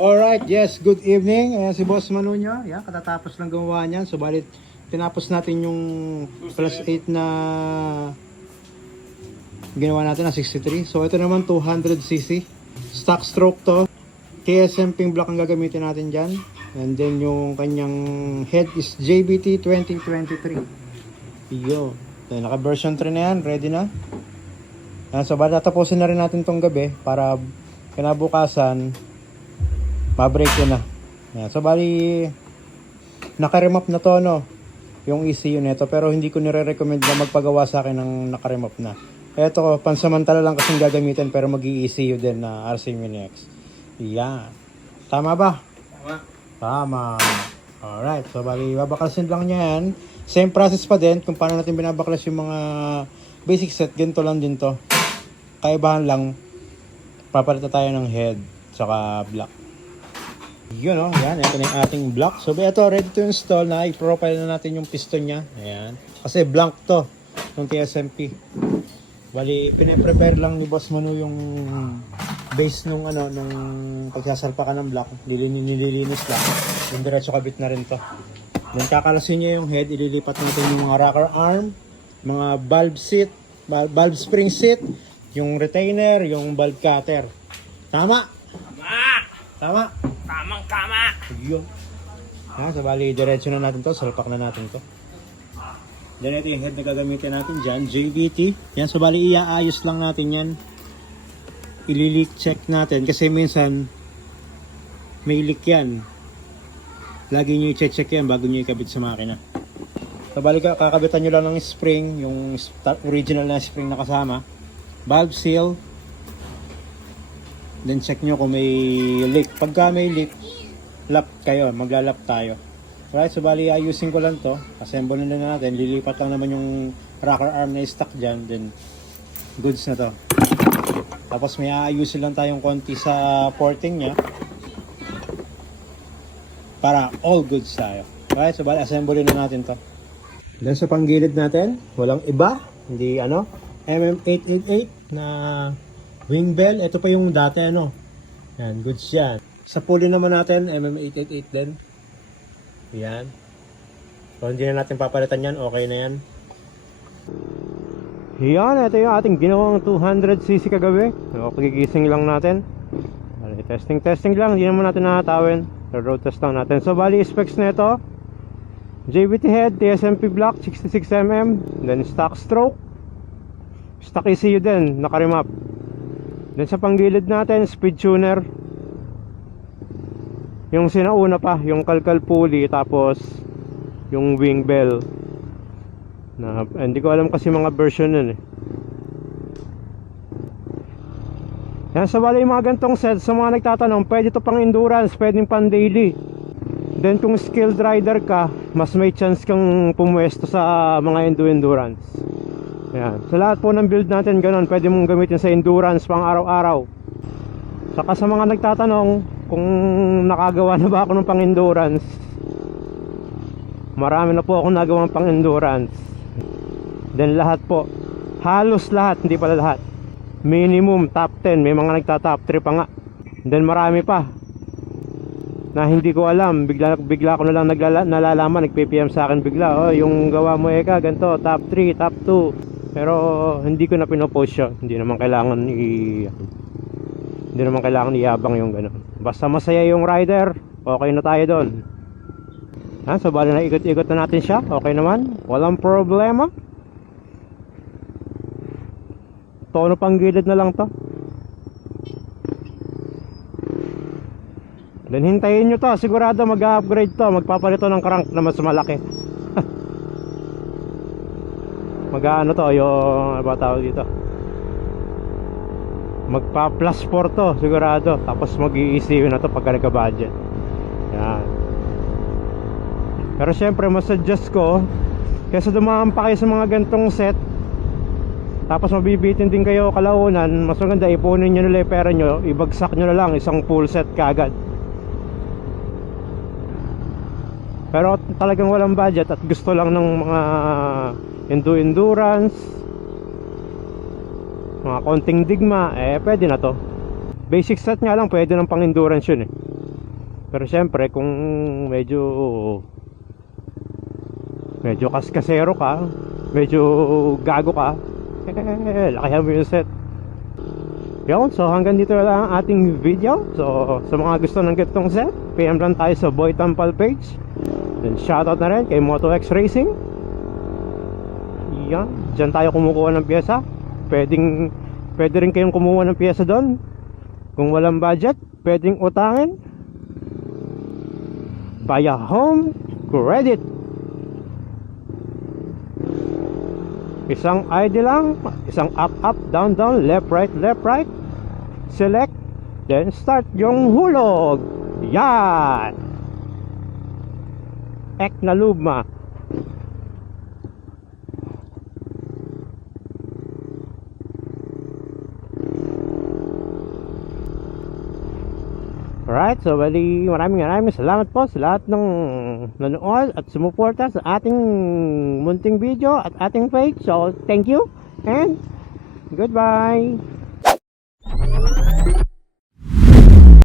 Alright, yes, good evening. Ayan si Boss Manu nyo. Ayan, katatapos lang gumawa niyan. So, balit, tinapos natin yung plus 8 na ginawa natin na 63. So, ito naman 200cc. Stock stroke to. KSM ping block ang gagamitin natin dyan. And then, yung kanyang head is JBT 2023. Iyo. So, naka-version 3 na yan. Ready na. Ayan, so, balit tatapusin na rin natin tong gabi para kinabukasan ma-break ko na. Yan. So bali naka-remap na to no, yung ECU nito, pero hindi ko nire-recommend na magpagawa sa akin ng naka-remap na. Ito pansamantala lang kasing gagamitin pero mag-ECU din na RC Mini X. Yan. Tama ba? Tama. Tama. Alright. So bali babaklasin lang niya yan. Same process pa din kung paano natin binabaklas yung mga basic set. Ganito lang din to. Kaibahan lang, papalitan tayo ng head saka block. Yun o, yan, ito na yung ating block. So ito, ready to install na. I-profile na natin yung piston nya. Ayan. Kasi blank to, yung TSMP. Bali, pine-prepare lang ni Boss Manu yung base nung pagsasalpa ka ng block. Nililinis lang. Yung diretso kabit na rin to. Then kakalasin niya yung head. Ililipat natin yung mga rocker arm, mga valve seat, valve spring seat, yung retainer, yung valve cutter. Tama? Tama! Tama? Tamang-tama! Yun. So bali, diretso na natin to. Salpak na natin to. Then ito yung head na gagamitin natin dyan. JBT. Yan, so bali, iaayos lang natin yan. I-leak check natin. Kasi minsan, may leak yan. Lagi nyo i-check yan bago nyo ikabit sa makina. So bali, kakabitan nyo lang ng spring. Yung original na spring na kasama. Valve seal. Then check nyo kung may leak. Pagka may leak, lap kayo, maglalap tayo. Right, so bali ayusin ko lang to. Assemble na natin. Lilipat lang naman yung rocker arm na stock dyan. Then goods na to. Tapos may aayusin lang tayong konti sa porting nya para all goods tayo. Right, so bali assemble na natin to. Then sa panggilid natin, walang iba. Hindi MM888 na wing bell. Ito pa yung dati yan, goods yan. Sa pulley naman natin, MM888 din. Yan. So hindi na natin papalitan yan, okay na yan. Yan, ito yung ating ginawang 200cc kagabi. So, pagigising lang natin. Testing lang, hindi naman natin nakatawin. So, road test lang natin. So bali specs na ito, JBT head, TSMP block, 66mm. Then stock stroke, stock ECU din, naka-remap. Then sa panggilid natin, speed tuner. Yung sinauna pa, yung kalkal pulley, tapos yung wing bell. Hindi ko alam kasi mga version nun eh. Yan, sa bali yung mga gantong set, sa mga nagtatanong, pwede to pang endurance, pwedeng pang daily. Then kung skilled rider ka, mas may chance kang pumwesto sa mga endurance. Yan. Sa lahat po ng build natin ganun, pwede mong gamitin sa endurance pang araw-araw. Saka sa mga nagtatanong kung nakagawa na ba ako ng pang endurance, marami na po akong nagawang pang endurance. Then lahat po, halos lahat, hindi pala lahat, minimum top 10, may mga nagta-top 3 pa nga. Then marami pa na hindi ko alam, bigla ko na lang nalalaman, nagpe-PM sa akin bigla, oh yung gawa mo eka ganito, top 3, top 2. Pero hindi ko na pinopost siya. Hindi naman kailangan iyabang yung gano'n. Basta masaya yung rider, okay na tayo doon. So bali na ikot-ikot na natin siya. Okay naman, walang problema. Tono pang gilid na lang to. Then hintayin nyo to, sigurado mag-upgrade to. Magpapalito ng crank na mas malaki. Mag-ano to, yung ano ba tawag dito, magpa plus 4 to sigurado. Tapos mag-i-ECU na to pagka nagka-budget. Yan. Pero syempre mas suggest ko, kaysa dumaan pa kayo sa mga gantong set tapos mabibitin din kayo kalaunan, mas maganda ipunin nyo nila yung pera nyo, ibagsak nyo na lang isang full set kagad. Pero talagang walang budget at gusto lang ng mga endurance, mga konting digma, pwede na to. Basic set nga lang, pwede ng pang endurance yun eh. Pero syempre kung medyo kaskasero ka, medyo gago ka, lakihan mo yung set. Yun, so hanggang dito lang ang ating video. So sa mga gusto ng ganitong set, PM lang tayo sa Boy Tampal page. Then shoutout na rin kay MotoX Racing. Yan, dyan tayo kumukuha ng pyesa. Pwede rin kayong kumuha ng pyesa doon. Kung walang budget, pwedeng utangin via home credit. Isang ID lang, isang up, down, left, right. Select, then start yung hulog. Yan! Ek na luma. Alright, so bali maraming salamat po sa lahat ng nanood at sumuporta sa ating munting video at ating page. So thank you and goodbye.